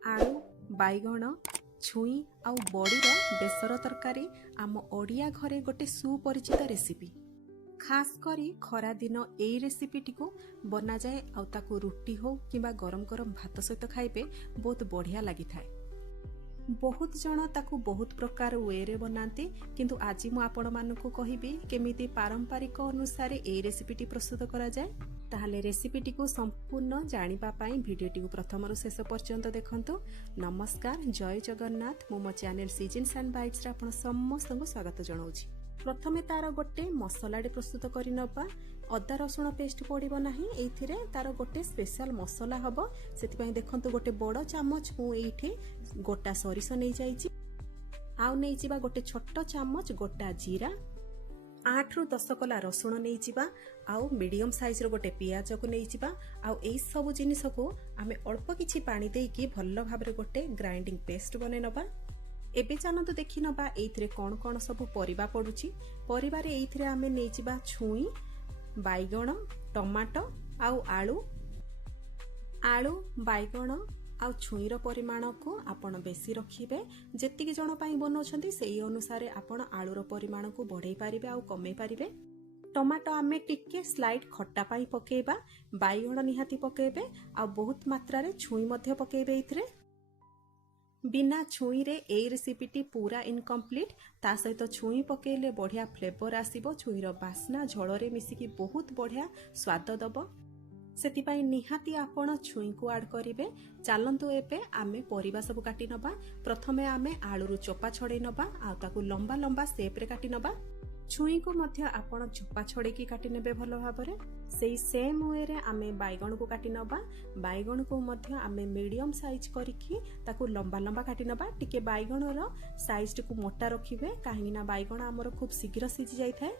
आलू बाइगण छुई आउ बड़ीर बेसर तरकारी आम ओडिया घरे गोटे सुपरिचित रेसिपी। खास करी खरा दिन एई रेसिपीटी को बना जाए आउ ताकू रुटी हो किंबा गरम गरम भात सहित खाइबे बहुत बढ़िया लगी थाए। बहुत जन ताकू बहुत प्रकार वे रे बनाते, किंतु आज मु आपण मानकु कहिबी केमिति पारंपरिक अनुसार एई रेसिपीटी प्रस्तुत करा जाए। ताहले रेसिपीटी को संपूर्ण जानिबा पाई भिडियोटी को प्रथमरु शेष पर्यंत देखंतु। नमस्कार, जय जगन्नाथ। मो चैनल सीजन्स एंड बाइट्स रे आपण समस्त को स्वागत जणाउछि। प्रथमे तार गोटे मसलाडी प्रस्तुत करि नबा। अदा रसुण पेस्ट पड़िबो नाही, एथिरे तार गोटे स्पेशल मसला हबो। सेति देखंतु गोटे बड़ चामच मु एठी गोटा सरिस नै जाइछि, आउ नै जिबा गोटे छोट चामच गोटा जीरा, 8 रु 10 कला रसुण नै जिबा, आउ मीडियम साइज रो गोटे पियाज को नै जिबा। आउ एई सब जिनिस को आमे अल्प किछि पानी देकी भल्लो भाबरे गोटे ग्राइंडिंग पेस्ट बने नबा। एबे चलंतु देखि नबा एइथिरे कोन कोन सब परिबा पडुची। परिबारे एइथिरे आमे नै जिबा छुई, बाइगण, टमाटो आउ आलू बाइगण आउ छुईर परिमाण को आपण बेसी रखिबे। जेतिकी जण पई बनौछंती सेई अनुसार आपण आलूर परिमाण को बढ़ाई पारिबे आउ कमे पारिबे। टमाटो आमे टिके स्लाइड खट्टा पाई पकेबा, बाइगण निहाती पकेबे आउ बहुत मात्रा रे छुई मध्य पकेबे। एथिरे बिना छुई रे एई रेसिपीटी पूरा इनकम्प्लीट। ता सहित छुई पकेले बढ़िया फ्लेवर आसीबो। छुईर बास्ना झोଳରେ मिसिकी बहुत बढ़िया स्वाद दबो। सेतिपाई निहाती आपण छुई को ऐड करिवे। चालंतु एबे आमे परिबा सब काटी नबा। प्रथमे आमे आलूरु चोपा छडे नबा आ ताकू लंबा लंबा शेप रे काटी नबा। छुई को मध्य आपण चोपा छडे की काटी नेबे भलो भाबरे। सेई सेम वे रे आमे बाइगण को काटी नबा। बाइगण को मध्य आमे मीडियम साइज करिकी ताकू लंबा लंबा काटी नबा। टिके बाइगण रो साइज को मोटा रखिबे, काहेकि ना बाइगण हमर खूब शीघ्र सिझी जाय थाए।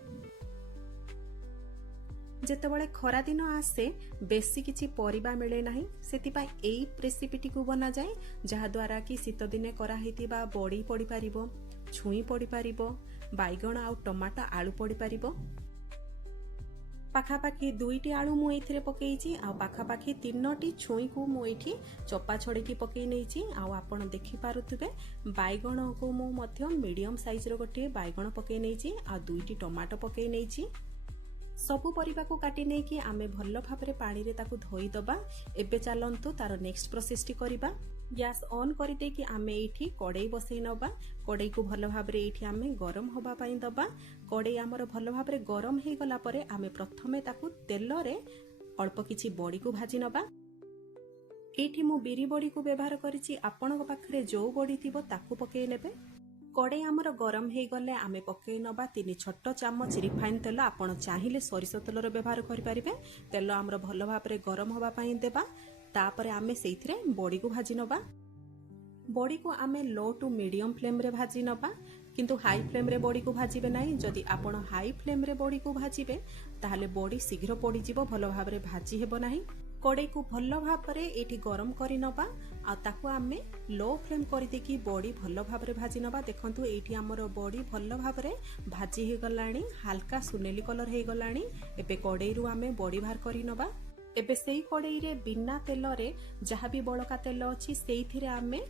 जेतेबेले खरा दिन आसे बेसी किछि परिबा मिले नाही, सेतिपाई एई रेसिपीटी को बना जाए, जहा द्वारा कि शीत दिने करा हेतिबा बड़ी पड़ी पारिबो, छुई पड़ी पारिबो, बाइगण आउ टमाटो आलू पड़ी पारिबो। पाखापाखी 2टी आलू मु एथिरे पकेइछि आ पाखापाखी 3टी छुई को मु एठी चोपा छडेकी पकेइ नैछि। आ आपण देखि पारुथबे बाइगण को मु मध्य मीडियम साइज रो गोटे बाइगण पकेइ नैछि आ 2टी टमाटो पकेइ नैछि। सबु परिबा को काटी नै कि आमे भल्लो भाबरे पानी रे ताकू धोई दबा। एबे चलंतु तार नेक्स्ट प्रोसेस टी करिबा। गैस ऑन करि दे कि आमे एठी कड़ाई बसै नबा। कड़ाई को भल्लो भाबरे एठी आमे गरम होबा पई दबा। कड़ाई हमर भल्लो भाबरे गरम हे गला परे आमे प्रथमे ताकू तेल रे अल्प किछि बड़ी को भाजी नबा। एठी मु बिरी बड़ी को व्यवहार करिछि, आपनक पाखरे जो बड़ी थिबो ताकू पकेइ नेबे। कड़ाई आमर गरम हे गले आमे पकेइ नबा 3 छोट चामच रिफाइन तेल। आपण चाहिले सरिष तेलर व्यवहार करि पारिबे। तेल आमर भलो भाबरे गरम होबा पई देबा। तापरे आमे सेइथिरे बड़ी को भाजी नबा। बड़ी को आमे लो टू मीडियम फ्लेम रे भाजी नबा, किंतु हाई फ्लेम रे बड़ी को भाजीबे नाही। जदि आपण हाई फ्लेम रे बड़ी को भाजीबे ताहाले बड़ी शीघ्र पड़ी जिवो, भलो भाबरे भाजी हेबो नाही। कड़ाई को भलो भाबरे एठी गरम करि नबा आ ताकू आमे लो फ्लेम करि देकी बड़ी भलो भाबरे भाजी नबा। देखंतु एठी हमर बड़ी भलो भाबरे भाजी हे गलाणी, हल्का सुनेली कलर हे गलाणी। एबे कड़ाई रु आमे बड़ी बाहर करि नबा। एबे सेई कड़ाई रे बिना तेल रे जहा भी बळका तेल अछि सेइथिरे आमे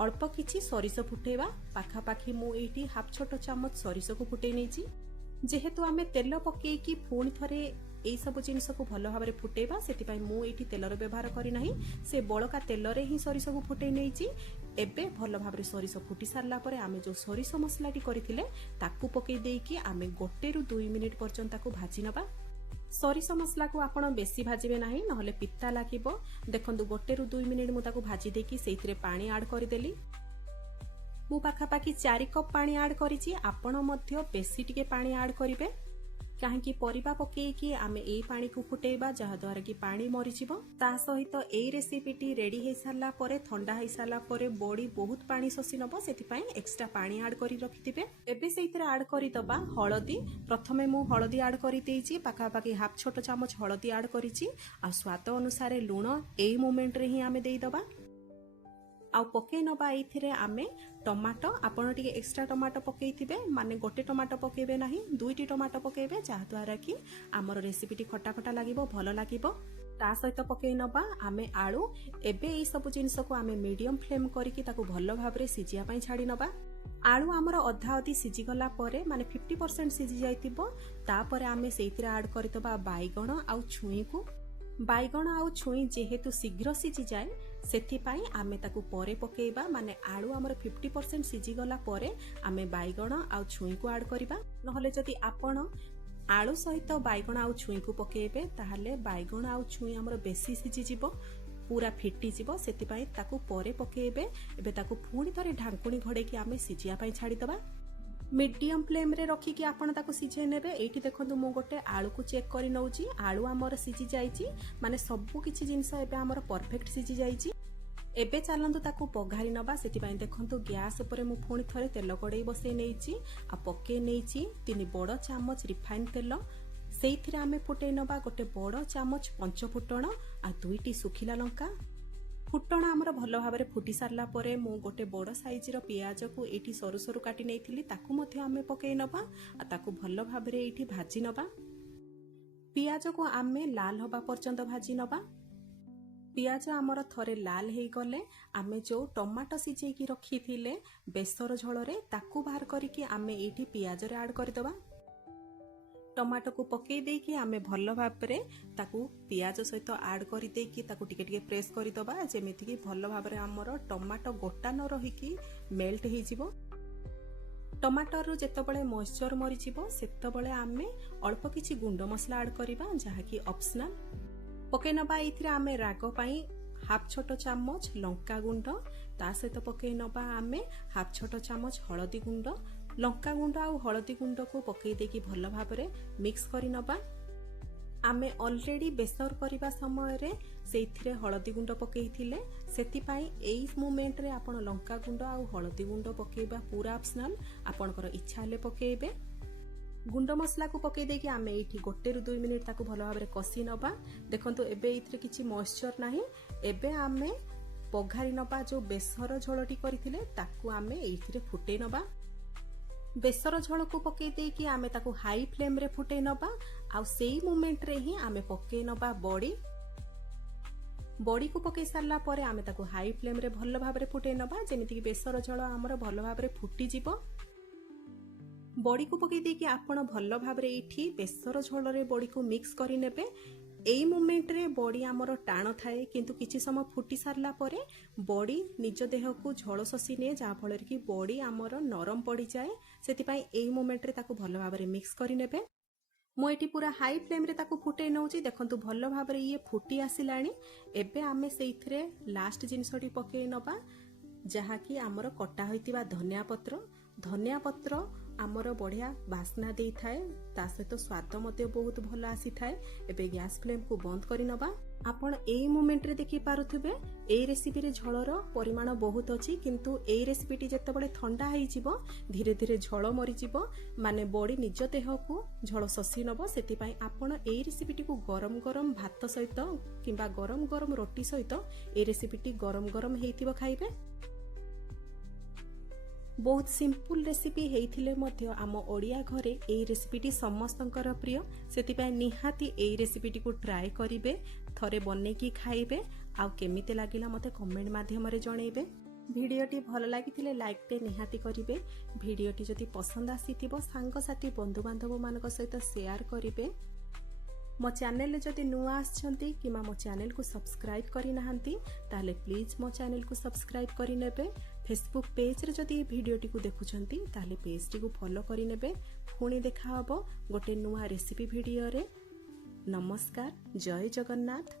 अल्प किछि सरिष फुटेबा। पाखापाखी मु एठी हाफ छोट चामच सरिष को फुटै नैछि। जेहेतु आमे तेल पकेई कि पुणी थरे एई सब जिनिस को भलो भाबरे फुटेबा, सेतिपाई मु एठी तेलर व्यवहार करि नाही। से बळका तेल रे ही सरिष को फुटै नैछि। एबे भलो भाबरे सरिष फुटी सारला परे आमे जो सरिष मसलाटी करिथिले ताकू पकेई देकी आमे 1 रु 2 मिनिट पर्यंत ताकू भाजी नबा। सरिष मसला को आपण बेसी भाजीबे नाही, नहले पित्ता लागिबो। देखंतु 1 रु 2 मिनिट मु ताकू भाजी देकी सेइथिरे पानी ऐड करि देली। मु पाखापाखी 4 कप पानी ऐड करिछि। आपण मध्य बेसी टिके पानी ऐड करिवे, काहेकि परिबा पकेइकी आमे एई पानी को फुटेबा, जहा द्वारा कि पानी मरि जिवो। ता सहित एई रेसिपीटी रेडी हे सारला परे ठंडा हे सारला परे बड़ी बहुत पानी शोषि नबो, सेतिपाई एक्स्ट्रा पानी ऐड करि रखिथिबे। एबे सेइथिरे ऐड करि दबा हळदी। प्रथमे मु हळदी ऐड करि देइछि, पाखापाखी हाफ छोट चामच हळदी ऐड करिछि। आ स्वाद अनुसार लूण एई मोमेंट रे ही आमे देइ दबा। आउ पकई नबा एथिरे आमे टमाटो। आपण टिके एक्स्ट्रा टमाटो पकईथिबे, माने गोटे टमाटो पकेबे नाही, 2टी टमाटो पकेबे, जहा द्वारा कि आमर रेसिपीटी खटा खटा लागिबो, भलो लागिबो। ता सहित पकई नबा आमे आलू। एबे एई सब जिनिस को आमे मीडियम फ्लेम करिकी ताकू भलो भाबरे सिजिया पई छाडी नबा। आलू आमर अधा अधी सिझी गला परे माने 50% सिझी जाइतिबो तापरे आमे सेइथिरे ऐड करितबा बाइगण आउ छुई को। बाइगण आउ छुई जेहेतु शीघ्र सिझी जाए सेथिपाई आमे ताकू परे पकेइबा माने आलू आमर 50% सिझी गला परे आमे बाइगण आउ छुई को ऐड करिबा। नहले जदि आपण आलू सहित बाइगण आउ छुई को पकेइबे ताहाले बाइगण आउ छुई आमर बेसी सिझी जिवो पूरा फिटी जीवो सेतिपाई ताकू परे पकेइबे। एबे ताकू पुणी थरे ढांकुणी घोड़ेकी आमे सिझिया पई छाडी दबा। मीडियम फ्लेम रे रखिकी आपण ताकू सिझे नेबे। एठी देखंतु मु गोटे आलू को चेक करि नउची आलू आमर सिझी जाईची माने सब किछि जिंस एबे आमर परफेक्ट सिझी जाईची। एबे चलंतु ताकू पघारी नबा। सेतिपाई देखंतु गैस ऊपर मु पुणी थरे तेल कड़ाई बसई नेइची आ पके नेइची 3 बड़ चामच रिफाइन तेल। सेइथिरे आमे फुटै नबा गोटे बड़ चामच पंच फुटण आ 2टी सुखिला लंका। फुटण आमर भलो भाबरे फुटी सारला परे मु गोटे बड़ साइज रो पियाज को एठी सरू सरू काटी नेइथिली ताकू मध्ये आमे पकै नबा आ ताकू भलो भाबरे एठी भाजी नबा। पियाज को आमे लाल होबा पर्यंत भाजी नबा। पियाज आमर थरे लाल हेई गले आमे जो टमाटो सिझेई की रखिथिले बेसर झोल रे ताकू बाहर करिकी आमे एठी पियाज रे ऐड करि दबा। टमाटो को पकई देकी आमे भलो भाबरे ताकू पियाज सहित ऐड करि देकी ताकू टिके टिके प्रेस करि दबा जेमिति कि भलो भाबरे हमर टमाटो गोटा न रहिकी मेल्ट हेई जिवो। टमाटर रो जेतबळे मॉइस्चर मरि जिवो सेतबळे आमे अल्प किछि गुंड मसला ऐड करिबा जहा कि ऑप्शनल। पकई नबा एथिरे आमे रागो पई हाफ छोटो चामच लंका गुंड ता सहित पकई नबा आमे हाफ छोटो चामच हळदी गुंड। लंका गुंड आउ हळदी गुंड को पकई देकी भलो भाबरे मिक्स करि नबा। आमे ऑलरेडी बेसर करिबा समय रे सेइथिरे हळदी गुंड पकईथिले सेतिपाई एई मोमेंट रे आपण लंका गुंड आउ हळदी गुंड पकेइबा पूरा ऑप्शनल आपणकर इच्छा हेले पकेइबे। गुंड मसला को पकई देकी आमे एठी 1 ରୁ 2 मिनिट ताकू भलो भाबरे कसी नबा। देखंतु एबे एथिरे किछि मॉइस्चर नाही। एबे आमे पघारी नबा जो बेसर झोलटी करिथिले ताकू आमे एथिरे फुटै नबा। बेसर झोल को पकई देकी आमे ताकू हाई फ्लेम रे फुटै नबा आ सेई मोमेंट रे ही आमे पकई नबा बड़ी। बड़ी को पकई सारला परे आमे ताकू हाई फ्लेम रे भलो भाबरे फुटै नबा जेमिति कि बेसर झोल हमर भलो भाबरे फुटी जिवो। बड़ी को पकई देकी आपण भलो भाबरे एठी बेसर झोल रे बड़ी को मिक्स करि नेबे। एई मोमेंट रे बड़ी आमर टाण थाए किंतु किछि समय फुटी सारला परे बड़ी निज देह को झोल शोषी ने जहा फल कि बड़ी आमर नरम पड़ी जाए सेतिपाई एई मोमेंट रे ताकू भलो भाबरे मिक्स करि नेबे। मु एठी पूरा हाई फ्लेम रे ताकू फुटै नउची। देखंतु भलो भाबरे ये फुटी आसिलाणी। एबे आमे सेइथिरे लास्ट जिनिसटी पकई नबा जहा कि आमर कटा होइतिबा धनिया पत्र। धनिया पत्र आमर बढ़िया बास्ना देई थाए ता सहित स्वाद मते बहुत भलो आसी थाए। एबे गैस फ्लेम को बंद करि नबा। आपण एई मोमेंट रे देखि पारुथबे एई रेसिपी रे झोलर परिमाण बहुत अछि किंतु एई रेसिपीटी जेतेबेले ठंडा हेई जिवो धीरे धीरे झोल मरि जिवो माने बड़ी निज देह को झोल शोषी नबो। सेति पई आपण एई रेसिपीटी को गरम गरम भात सहित किंबा गरम गरम रोटी सहित एई रेसिपीटी गरम गरम हेइतिबो खाइबे। बहुत सिंपल रेसिपी हेइथिले मध्य आम ओडिया घरे एई रेसिपीटी समस्तंकर प्रिय। सेतिपई निहाती एई रेसिपीटी को ट्राई करिवे थरे बनेकी खाइबे आउ केमिते लागिला मते कमेंट माध्यम रे जणैबे। भिडियोटी भल लागिथिले लाइक टे निहाती करिवे। भिडियोटी जदि पसंद आसीथिबो सांग साथी बंधु बांधव मानक सहित शेयर करिवे। मो चैनल रे जदि नुआ आछंती किमा मो चैनल को सब्सक्राइब करि नाहंती ताले प्लीज मो चैनल को सब्सक्राइब करि नेबे। फेसबुक पेज रे जदि भिडियोटी को देखुछंती ताले पेज टी को फॉलो करि नेबे। पुणी देखा हबो गोटे नुआ रेसिपी भिडियो रे। नमस्कार, जय जगन्नाथ।